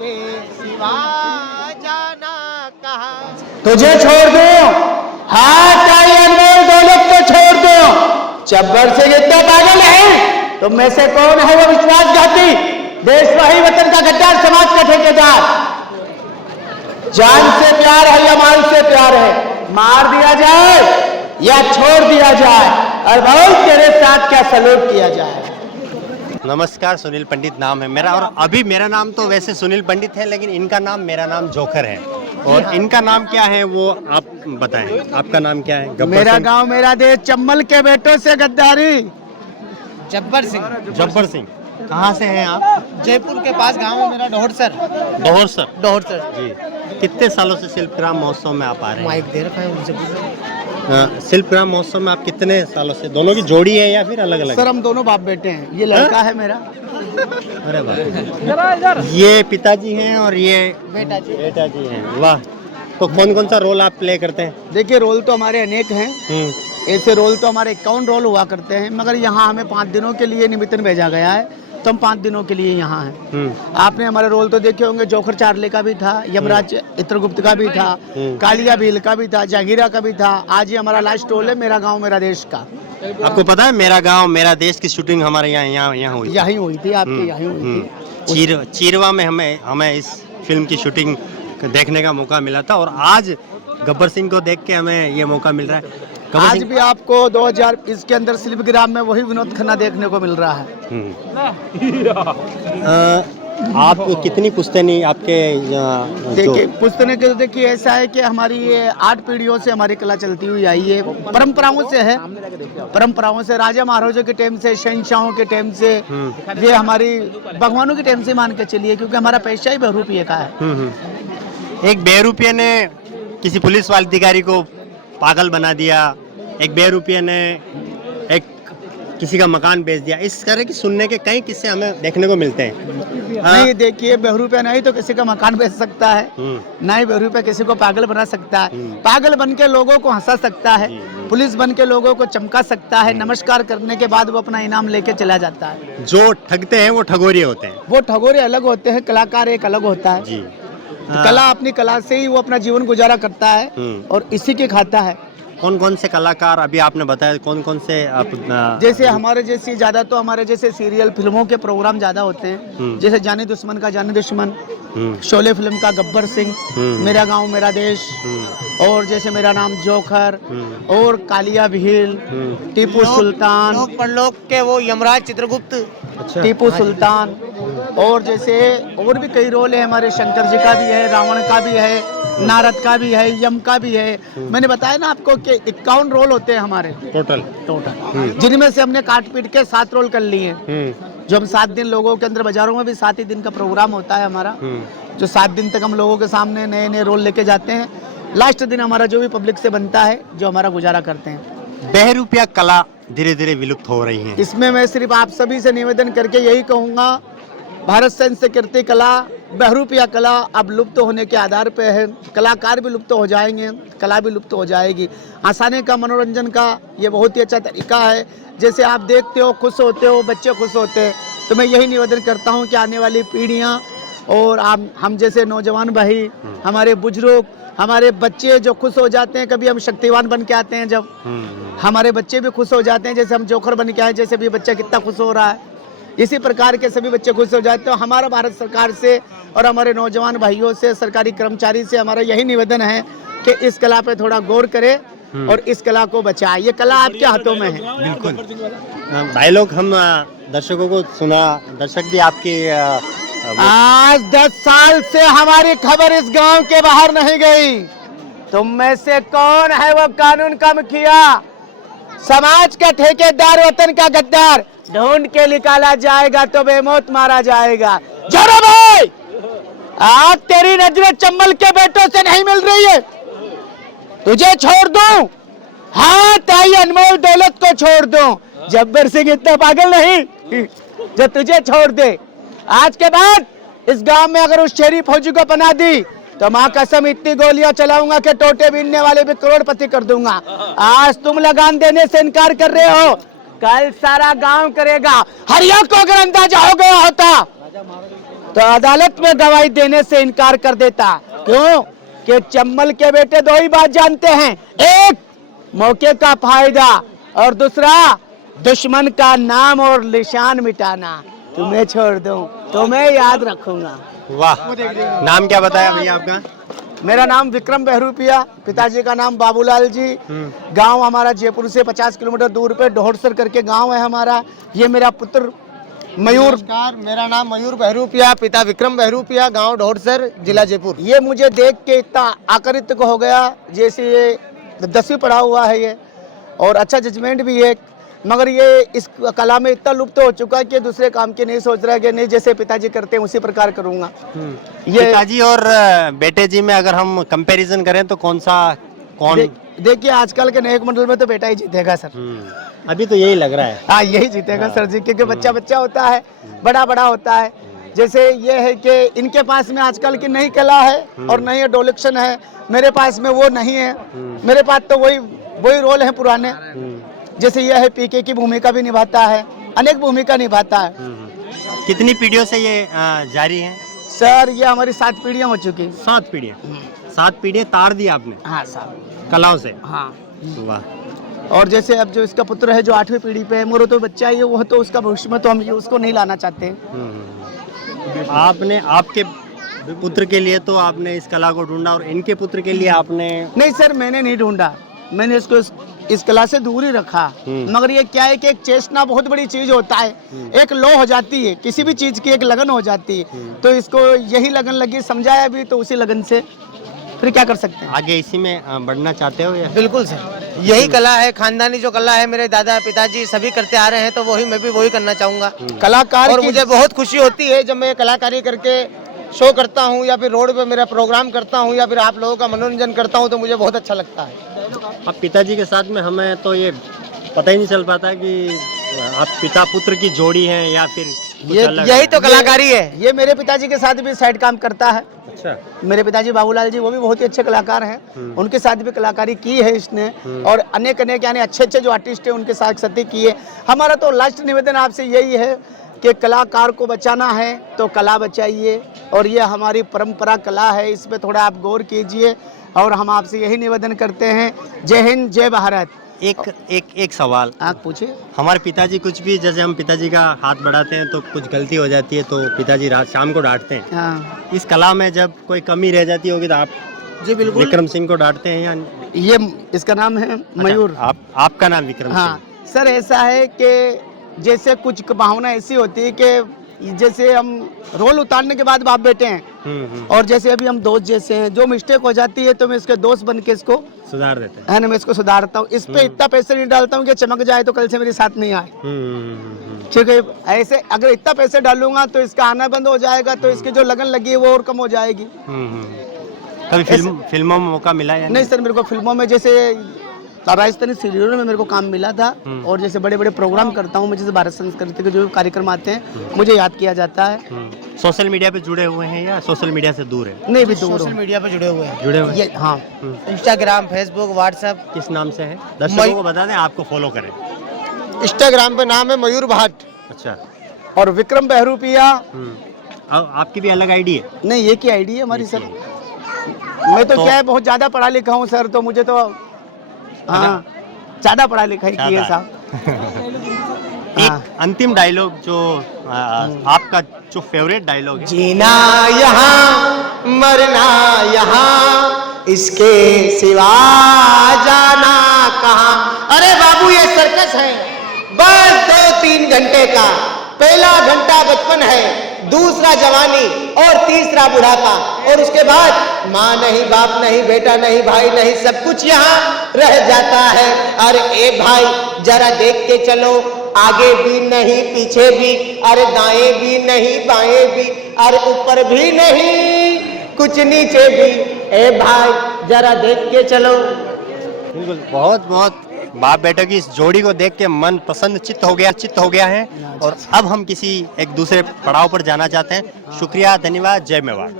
के सिवा जाना कहाँ। तुझे छोड़ दूं, हाँ ताई अनमोल दौलत को छोड़ दूं। चब्बर सिंह इतना पागल है, तुम में से कौन है वो विश्वासघाती, देशद्रोही, वतन का गद्दार, समाज का ठेकेदार। जान से प्यार है या माल से प्यार है, मार दिया जाए या छोड़ दिया जाए, और भाई तेरे साथ क्या सलूट किया जाए। नमस्कार, सुनील पंडित नाम है मेरा। और अभी मेरा नाम तो वैसे सुनील पंडित है, लेकिन इनका नाम, मेरा नाम जोकर है। और इनका नाम क्या है वो आप बताएं, आपका नाम क्या है? मेरा गांव मेरा देश, चम्बल के बेटों से गद्दारी। जब्बर सिंह। जब्बर सिंह, कहाँ से हैं आप? जयपुर के पास गांव है मेरा, डोहरसर। डोहरसर। डोहरसर जी। कितने सालों से शिल्पग्राम महोत्सव में आप आ रहे हैं? माइक दे रखा है उनसे पूछो। शिल्पग्राम महोत्सव में आप कितने सालों से? दोनों की जोड़ी है या फिर अलग अलग? सर हम दोनों बाप बेटे हैं, ये लड़का है मेरा। अरे वाह, ये पिताजी हैं और ये बेटा जी हैं। वाह, तो कौन कौन सा रोल आप प्ले करते हैं? देखिए रोल तो हमारे अनेक हैं, ऐसे रोल तो हमारे 51 रोल हुआ करते हैं, मगर यहाँ हमें 5 दिनों के लिए निमित्तन भेजा गया है, तो हम 5 दिनों के लिए यहाँ हैं। आपने हमारे रोल तो देखे होंगे, जोखर चार्ले का भी था, यमराज इत्रगुप्त का भी था, कालिया भील का भी था, जहांगीरा का भी था। आज ही हमारा लास्ट रोल है मेरा गांव मेरा देश का। आपको पता है मेरा गांव मेरा देश की शूटिंग हमारे यहाँ हुई? यहीं हुई थी, आपके यहीं हुई थी। चीरवा में हमें इस फिल्म की शूटिंग देखने का मौका मिला था, और आज गब्बर सिंह को देख के हमें ये मौका मिल रहा है। आज भी आपको 2000 इसके अंदर शिल्पग्राम में वही विनोद खन्ना देखने को मिल रहा है। आप कितनी पुश्तैनी आपके देखिए पुश्तैनी के, देखिए ऐसा है कि हमारी ये 8 पीढ़ियों से हमारी कला चलती हुई आई है, परंपराओं से है, परंपराओं से, राजा महाराजों के टाइम से, शहंशाहों के टाइम से, ये हमारी भगवानों के टाइम से मान के चलिए, क्योंकि हमारा पैसा ही बहरूपिये का है। एक बेरुपये ने किसी पुलिस वाले अधिकारी को पागल बना दिया, एक बेरुपये ने एक किसी का मकान बेच दिया, इस तरह की सुनने के कई किस्से हमें देखने को मिलते हैं। नहीं देखिए, बहरूपया नहीं तो किसी का मकान बेच सकता है, नहीं बहरूपया किसी को पागल बना सकता है, पागल बन के लोगों को हंसा सकता है, पुलिस बन के लोगों को चमका सकता है, नमस्कार करने के बाद वो अपना इनाम लेके चला जाता है। जो ठगते हैं वो ठगोरिये होते हैं। वो ठगोरे अलग होते हैं, कलाकार एक अलग होता है जी। कला, अपनी कला से ही वो अपना जीवन गुजारा करता है और इसी के खाता है। कौन कौन से कलाकार अभी आपने बताया, कौन कौन से आप? जैसे हमारे जैसे ज्यादा तो हमारे जैसे सीरियल फिल्मों के प्रोग्राम ज्यादा होते हैं, जैसे जानी दुश्मन का जानी दुश्मन, शोले फिल्म का गब्बर सिंह, मेरा गांव मेरा देश, और जैसे मेरा नाम जोखर, और कालिया भील, टीपू सुल्तान, परलोक के वो यमराज चित्रगुप्त, टीपू सुल्तान, और जैसे और भी कई रोल है हमारे, शंकर जी का भी है, रावण का भी है, नारद का भी है, यम का भी है। मैंने बताया ना आपको कि 51 रोल होते हैं हमारे टोटल, जिनमें से हमने काट पीट के 7 रोल कर लिए, जो हम 7 दिन लोगों के अंदर, बाजारों में भी 7 ही दिन का प्रोग्राम होता है हमारा, जो 7 दिन तक हम लोगों के सामने नए नए रोल लेके जाते हैं। लास्ट दिन हमारा जो भी पब्लिक से बनता है, जो हमारा गुजारा करते हैं। बहरूपिया कला धीरे धीरे विलुप्त हो रही है, इसमें मैं सिर्फ आप सभी से निवेदन करके यही कहूँगा, भारत संस्कृति कला, बहरूपिया कला अब लुप्त होने के आधार पे है, कलाकार भी लुप्त हो जाएंगे, कला भी लुप्त हो जाएगी। हंसाने का, मनोरंजन का ये बहुत ही अच्छा तरीका है, जैसे आप देखते हो, खुश होते हो, बच्चे खुश होते हैं, तो मैं यही निवेदन करता हूँ कि आने वाली पीढ़ियाँ और हम जैसे नौजवान भाई, हमारे बुजुर्ग, हमारे बच्चे जो खुश हो जाते हैं, कभी हम शक्तिवान बन के आते हैं, जब हमारे बच्चे भी खुश हो जाते हैं, जैसे हम जोखर बन के आए, जैसे भी बच्चा कितना खुश हो रहा है, इसी प्रकार के सभी बच्चे खुश हो जाते हैं। तो हमारा भारत सरकार से और हमारे नौजवान भाइयों से, सरकारी कर्मचारी से हमारा यही निवेदन है कि इस कला पे थोड़ा गौर करें और इस कला को बचाएं। ये कला आपके हाथों में है। बिल्कुल भाई लोग, हम दर्शकों को सुना, दर्शक भी आपकी आज 10 साल से हमारी खबर इस गांव के बाहर नहीं गई। तुम में से कौन है वो कानून का मुखिया, समाज का ठेकेदार, वतन का गद्दार? ढूंढ के निकाला जाएगा तो बेमौत मारा जाएगा। जोरो भाई, आज तेरी नजरें चंबल के बेटों से नहीं मिल रही है, तुझे छोड़ दूं, हाँ ताई अनमोल दौलत को छोड़ दूं, जब्बर सिंह इतना पागल नहीं जो तुझे छोड़ दे। आज के बाद इस गांव में अगर उस शेरी फौजी को पना दी तो माँ कसम इतनी गोलियां चलाऊंगा कि टोटे बीनने वाले भी करोड़पति कर दूंगा। आज तुम लगान देने से इनकार कर रहे हो, कल सारा गांव करेगा। हरिया को अगर अंदाजा हो गया होता तो अदालत में गवाही देने से इनकार कर देता। क्यों? कि चम्बल के बेटे दो ही बात जानते हैं, एक मौके का फायदा और दूसरा दुश्मन का नाम और निशान मिटाना। तुम्हें छोड़ दूं तो मैं याद रखूंगा। वाह, नाम क्या बताया भैया आपका? मेरा नाम विक्रम बहरूपिया, पिताजी का नाम बाबूलाल जी। गांव हमारा जयपुर से 50 किलोमीटर दूर पे ढोड़सर करके गांव है हमारा। ये मेरा पुत्र मयूर। नमस्कार, मेरा नाम मयूर बहरूपिया, पिता विक्रम बहरूपिया, गांव ढोड़सर, जिला जयपुर। ये मुझे देख के इतना आकर्षित हो गया, जैसे ये 10वीं पढ़ा हुआ है ये, और अच्छा जजमेंट भी है, मगर ये इस कला में इतना लुप्त हो चुका है कि दूसरे काम की नहीं सोच रहा है कि नहीं जैसे पिताजी करते हैं उसी प्रकार करूंगा। ये पिताजी और बेटे जी में अगर हम कंपैरिजन करें तो कौन देखिए आजकल के नए मॉडल में तो बेटा ही जीतेगा सर। अभी तो यही लग रहा है। हाँ, यही जीतेगा सर जी, क्योंकि बच्चा बच्चा होता है, बड़ा बड़ा होता है। जैसे ये है कि इनके पास में आजकल की नई कला है और नई डोलेक्शन है, मेरे पास में वो नहीं है। मेरे पास तो वही रोल है पुराने। जैसे यह है पीके की भूमिका भी निभाता है, अनेक भूमिका निभाता है। कितनी पीढ़ियों से ये जारी है? सर ये हमारी 7 पीढ़ियां हो चुकी। 7 पीढ़ियां। 7 पीढ़ियां तार दी आपने हाँ साहब, कलाओं से। हाँ। वाह। और जैसे अब जो इसका पुत्र है जो 8वीं पीढ़ी पे है, मोरो तो बच्चा ही है, वो तो उसका भविष्य में तो हम ये उसको नहीं लाना चाहते। आपने आपके पुत्र के लिए तो आपने इस कला को ढूंढा और इनके पुत्र के लिए आपने? नहीं सर, मैंने नहीं ढूंढा, मैंने इसको इस कला से दूर ही रखा। मगर ये क्या है कि एक चेष्टा बहुत बड़ी चीज होता है, एक लो हो जाती है, किसी भी चीज की एक लगन हो जाती है। तो इसको यही लगन लगी, समझाया भी तो उसी लगन से, फिर क्या कर सकते हैं। आगे इसी में बढ़ना चाहते हो या? बिल्कुल सर, यही कला है, खानदानी जो कला है, मेरे दादा पिताजी सभी करते आ रहे हैं, तो वही मैं भी वही करना चाहूंगा। कलाकार और की- मुझे बहुत खुशी होती है जब मैं कलाकारी करके शो करता हूँ या फिर रोड पे मेरा प्रोग्राम करता हूँ या फिर आप लोगों का मनोरंजन करता हूँ, तो मुझे बहुत अच्छा लगता है। अब पिताजी के साथ में हमें तो ये पता ही नहीं चल पाता कि आप पिता पुत्र की जोड़ी है या फिर कुछ अलग यही है। तो कलाकारी है। ये मेरे पिताजी के साथ भी साइड काम करता है। अच्छा। मेरे पिताजी बाबूलाल जी वो भी बहुत ही अच्छे कलाकार हैं, उनके साथ भी कलाकारी की है इसने, और अनेक यानी अच्छे जो आर्टिस्ट हैं उनके साथ सत्य की है। हमारा तो लास्ट निवेदन आपसे यही है कि कलाकार को बचाना है तो कला बचाइए, और ये हमारी परंपरा कला है, इस पे थोड़ा आप गौर कीजिए। और हम आपसे यही निवेदन करते हैं। जय हिंद, जय भारत। एक सवाल आप पूछिए। हमारे पिताजी कुछ भी, जैसे हम पिताजी का हाथ बढ़ाते हैं तो कुछ गलती हो जाती है तो पिताजी रात शाम को डांटते हैं। हाँ इस कला में जब कोई कमी रह जाती होगी तो आप जी बिल्कुल। विक्रम सिंह को डांटते हैं या? ये इसका नाम है मयूर। अच्छा, आपका नाम विक्रम हाँ सिंह। सर, ऐसा है कि जैसे कुछ भावना ऐसी होती है कि जैसे हम रोल उतारने के बाद बाप बेटे हैं, और जैसे अभी हम दोस्त जैसे हैं, जो मिस्टेक हो जाती है तो मैं इसके दोस्त बन के इसको सुधार देते हैं। है ना, मैं इसको सुधारता हूँ। इस पे इतना पैसे नहीं डालता हूँ कि चमक जाए तो कल से मेरे साथ नहीं आए। ठीक है, ऐसे अगर इतना पैसे डालूंगा तो इसका आना बंद हो जाएगा, तो इसकी जो लगन लगी है वो और कम हो जाएगी। कभी फिल्मों में मौका मिला या नहीं सर, मेरे को फिल्मों में जैसे राजस्थानी सीरियलों में मेरे को काम मिला था, और जैसे बड़े बड़े प्रोग्राम करता हूँ मैं, जैसे भारत संस्कृति के जो कार्यक्रम आते हैं मुझे याद किया जाता है। सोशल मीडिया पे जुड़े हुए हैं या सोशल मीडिया से दूर है? नहीं भी दूर सोशल मीडिया पे जुड़े हुए हैं, जुड़े हुए हैं। ये हाँ, इंस्टाग्राम, फेसबुक, व्हाट्सएप। किस नाम से है? दर्शकों को बता दें, आपको फॉलो करें। इंस्टाग्राम पे नाम है मयूर भाट। अच्छा। और विक्रम बहरूपिया। अब आपकी भी अलग आईडी है? नहीं, ये की आईडी है हमारी सर। मैं तो क्या है, बहुत ज्यादा पढ़ा लिखा हूँ सर, तो मुझे तो हाँ ज्यादा पढ़ा लिखा ही की है साहब। एक अंतिम डायलॉग जो आपका जो फेवरेट डायलॉग है। जीना यहाँ मरना यहाँ, इसके सिवा जाना कहाँ। अरे बाबू ये सर्कस है, बस 2-3 घंटे का। पहला घंटा बचपन है, दूसरा जवानी और तीसरा बुढ़ापा, और उसके बाद माँ नहीं, बाप नहीं, बेटा नहीं, भाई नहीं, सब कुछ यहाँ रह जाता है। अरे ए भाई जरा देख के चलो, आगे भी नहीं पीछे भी, अरे दाएं भी नहीं बाएं भी, अरे ऊपर भी नहीं कुछ नीचे भी। ए भाई जरा देख के चलो। बिल्कुल, बहुत बहुत बाप बेटे की इस जोड़ी को देख के मन प्रसन्न चित्त हो गया है। और अब हम किसी एक दूसरे पड़ाव पर जाना चाहते हैं। शुक्रिया, धन्यवाद, जय मेवाड़।